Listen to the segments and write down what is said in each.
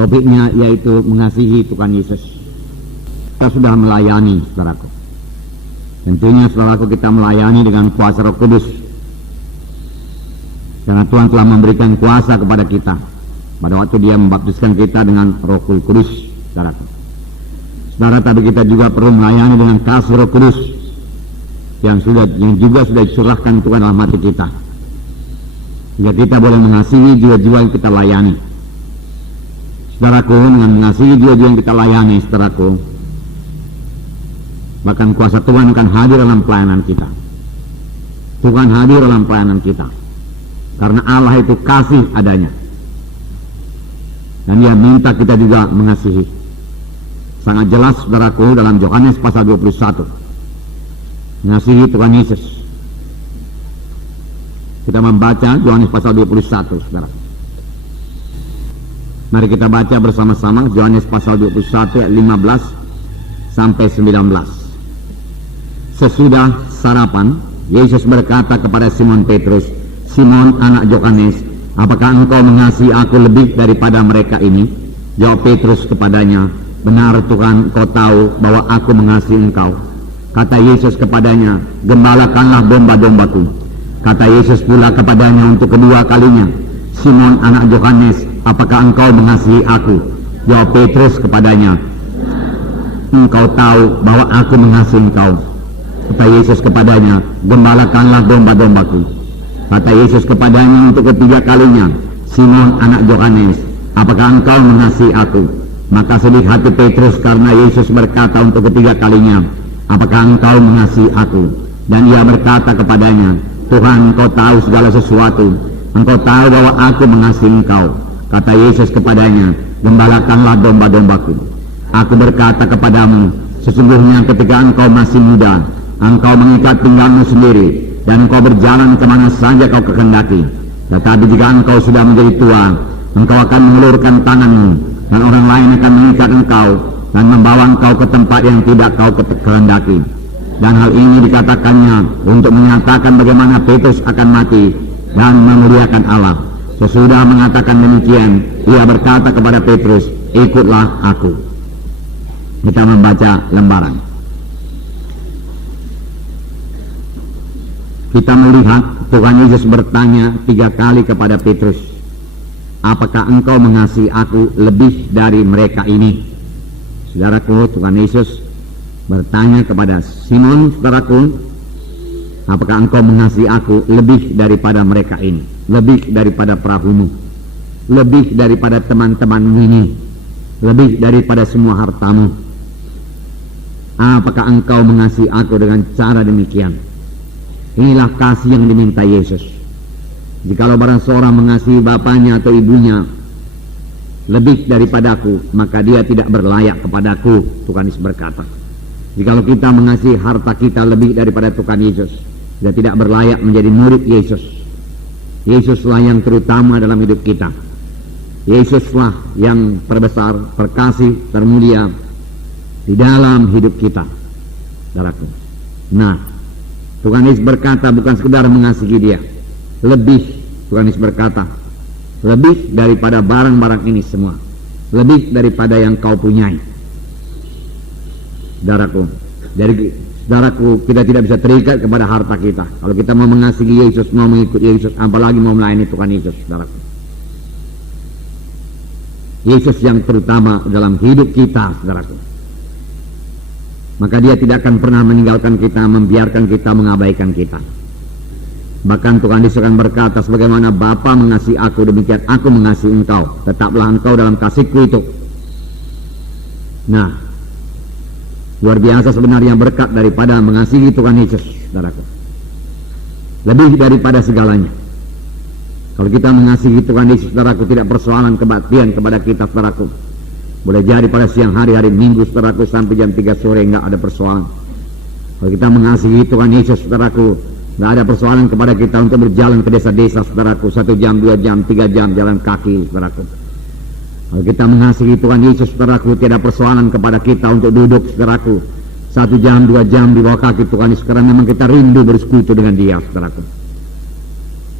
Topiknya yaitu mengasihi Tuhan Yesus. Kita sudah melayani, saudaraku. Tentunya saudaraku, kita melayani dengan kuasa Roh Kudus. Karena Tuhan telah memberikan kuasa kepada kita pada waktu Dia membaptiskan kita dengan Roh Kudus, saudaraku. Saudara, tapi kita juga perlu melayani dengan kasih Roh Kudus yang juga sudah dicurahkan Tuhan dalam hati kita. Sehingga kita boleh mengasihi jiwa-jiwa yang kita layani. Saudaraku, dengan mengasihi jiwa-jiwa yang kita layani, saudaraku, bahkan kuasa Tuhan akan hadir dalam pelayanan kita. Tuhan hadir dalam pelayanan kita. Karena Allah itu kasih adanya. Dan Dia minta kita juga mengasihi. Sangat jelas, saudaraku, dalam Yohanes pasal 21. Mengasihi Tuhan Yesus. Kita membaca Yohanes pasal 21, saudara. Mari kita baca bersama-sama Yohanes pasal 21 ayat 15 sampai 19. Sesudah sarapan, Yesus berkata kepada Simon Petrus, "Simon anak Yohanes, apakah engkau mengasihi aku lebih daripada mereka ini?" Jawab Petrus kepadanya, "Benar Tuhan, Kau tahu bahwa aku mengasihi engkau." Kata Yesus kepadanya, "Gembalakanlah domba-dombaku." Kata Yesus pula kepadanya untuk kedua kalinya, "Simon anak Yohanes, apakah engkau mengasihi aku?" Jawab Petrus kepadanya, "Engkau tahu bahwa aku mengasihi engkau." Kata Yesus kepadanya, "Gembalakanlah domba-dombaku." Kata Yesus kepadanya untuk ketiga kalinya, "Simon anak Yohanes, apakah engkau mengasihi aku?" Maka sedih hati Petrus karena Yesus berkata untuk ketiga kalinya, "Apakah engkau mengasihi aku?" Dan ia berkata kepadanya, "Tuhan, Kau tahu segala sesuatu. Engkau tahu bahwa aku mengasihi engkau." Kata Yesus kepadanya, "Gembalakanlah domba-dombaku. Aku berkata kepadamu, sesungguhnya ketika engkau masih muda, engkau mengikat pinggangmu sendiri, dan engkau berjalan kemana saja kau kehendaki. Tetapi jika engkau sudah menjadi tua, engkau akan mengulurkan tanganmu, dan orang lain akan mengikat engkau, dan membawa engkau ke tempat yang tidak kau kehendaki." Dan hal ini dikatakannya untuk menyatakan bagaimana Petrus akan mati dan memuliakan Allah. Sesudah mengatakan demikian, ia berkata kepada Petrus, "Ikutlah aku." Kita membaca lembaran. Kita melihat Tuhan Yesus bertanya 3 kali kepada Petrus, "Apakah engkau mengasihi aku lebih dari mereka ini?" Saudaraku, Tuhan Yesus bertanya kepada Simon, saudaraku, "Apakah engkau mengasihi aku lebih daripada mereka ini? Lebih daripada perahumu? Lebih daripada teman-temanmu ini? Lebih daripada semua hartamu? Apakah engkau mengasihi aku dengan cara demikian?" Inilah kasih yang diminta Yesus. Jikalau barang seorang mengasihi bapaknya atau ibunya lebih daripadaku, maka dia tidak berlayak kepadaku, Tuhan Yesus berkata. Jikalau kita mengasihi harta kita lebih daripada Tuhan Yesus, kita tidak berlayak menjadi murid Yesus. Yesuslah yang terutama dalam hidup kita. Yesuslah yang terbesar, terkasih, termulia di dalam hidup kita, saudaraku. Nah, Tuhan Yesus berkata bukan sekedar mengasihi dia, lebih, Tuhan Yesus berkata, lebih daripada barang-barang ini semua, lebih daripada yang kau punyai. Saudaraku, dari saudaraku, kita tidak bisa terikat kepada harta kita. Kalau kita mau mengasihi Yesus, mau mengikuti Yesus, apalagi mau melayani Tuhan Yesus, saudaraku. Yesus yang terutama dalam hidup kita, saudaraku. Maka dia tidak akan pernah meninggalkan kita, membiarkan kita, mengabaikan kita. Bahkan Tuhan Yesus akan berkata, "Sebagaimana Bapa mengasihi aku, demikian aku mengasihi engkau. Tetaplah engkau dalam kasihku itu." Nah, luar biasa sebenarnya berkat daripada mengasihi Tuhan Yesus, saudaraku. Lebih daripada segalanya. Kalau kita mengasihi Tuhan Yesus, saudaraku, tidak persoalan kebaktian kepada kita, saudaraku. Boleh jadi pada siang hari Minggu, saudaraku, sampai jam 3 sore enggak ada persoalan. Kalau kita mengasihi Tuhan Yesus, saudaraku, enggak ada persoalan kepada kita untuk berjalan ke desa-desa, saudaraku, 1 jam, 2 jam, 3 jam jalan kaki, saudaraku. Kalau kita mengasihi Tuhan Yesus, saudaraku, tidak ada persoalan kepada kita untuk duduk, saudaraku, 1 jam, 2 jam di bawah kaki Tuhan Yesus, karena memang kita rindu bersekutu dengan Dia, saudaraku.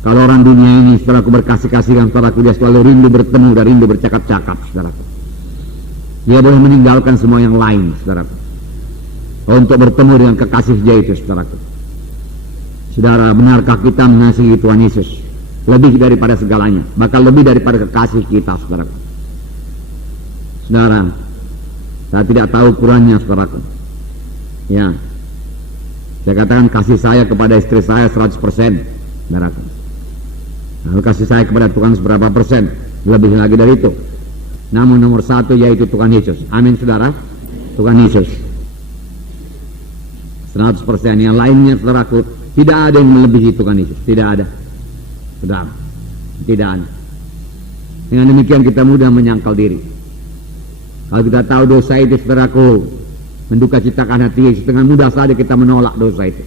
Kalau orang dunia ini, saudaraku, berkasih-kasihan, saudaraku, dia selalu rindu bertemu dan rindu bercakap-cakap, saudaraku. Dia boleh meninggalkan semua yang lain, saudaraku, untuk bertemu dengan kekasih dia itu, saudaraku. Saudara, benarkah kita mengasihi Tuhan Yesus lebih daripada segalanya, bahkan lebih daripada kekasih kita, saudaraku? Saudara, saya tidak tahu ukurannya, saudaraku. Ya, saya katakan kasih saya kepada istri saya 100%, saudaraku. Lalu kasih saya kepada Tuhan seberapa persen? Lebih lagi dari itu. Namun nomor satu yaitu Tuhan Yesus. Amin, saudara. Tuhan Yesus 100%. Yang lainnya, saudaraku, tidak ada yang melebihi Tuhan Yesus. Tidak ada, saudara. Tidak ada. Dengan demikian kita mudah menyangkal diri. Kalau kita tahu dosa itu, saudaraku, menduka citakan hati Yesus, dengan mudah saja kita menolak dosa itu.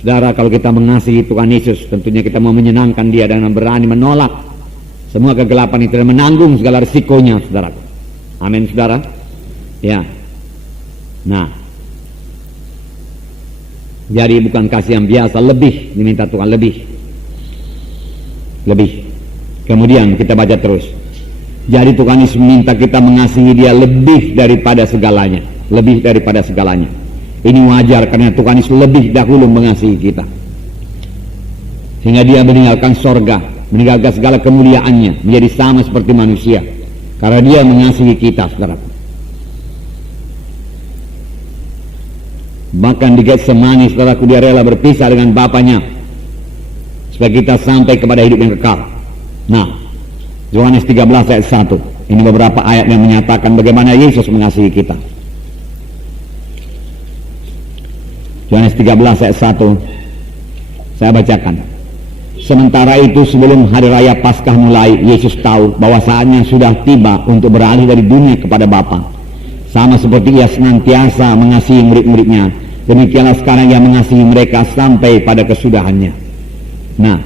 Saudara, kalau kita mengasihi Tuhan Yesus, tentunya kita mau menyenangkan dia dengan berani menolak semua kegelapan itu dan menanggung segala risikonya, saudara. Amin, saudara. Ya. Nah, jadi bukan kasih yang biasa, lebih diminta Tuhan, lebih. Kemudian kita baca terus. Jadi Tuhan Yesus meminta kita mengasihi dia lebih daripada segalanya, lebih daripada segalanya. Ini wajar karena Tuhan Yesus lebih dahulu mengasihi kita, sehingga dia meninggalkan sorga, meninggalkan segala kemuliaannya, menjadi sama seperti manusia, karena dia mengasihi kita, saudara. Bahkan di Getsemani, saudaraku, dia rela berpisah dengan Bapaknya supaya kita sampai kepada hidup yang kekal. Nah, Yohanes 13 ayat 1, ini beberapa ayat yang menyatakan bagaimana Yesus mengasihi kita. Yohanes 13 ayat 1, saya bacakan. Sementara itu sebelum hari raya Paskah mulai, Yesus tahu bahwa saatnya sudah tiba untuk beralih dari dunia kepada Bapa. Sama seperti ia senantiasa mengasihi murid-muridnya, demikianlah sekarang ia mengasihi mereka sampai pada kesudahannya. Nah,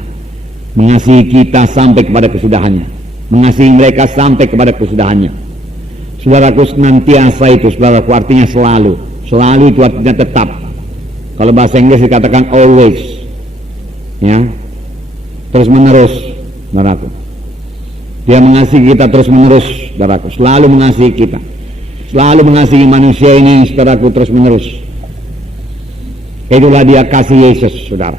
mengasihi kita sampai kepada kesudahannya, mengasihi mereka sampai kepada kesudahannya. Saudaraku, senantiasa itu, saudaraku, artinya selalu. Selalu itu artinya tetap. Kalau bahasa Inggris dikatakan always, ya, terus menerus, saudaraku. Dia mengasihi kita terus menerus, saudaraku, selalu mengasihi kita, selalu mengasihi manusia ini, saudaraku, terus menerus. Itulah dia kasih Yesus, saudara.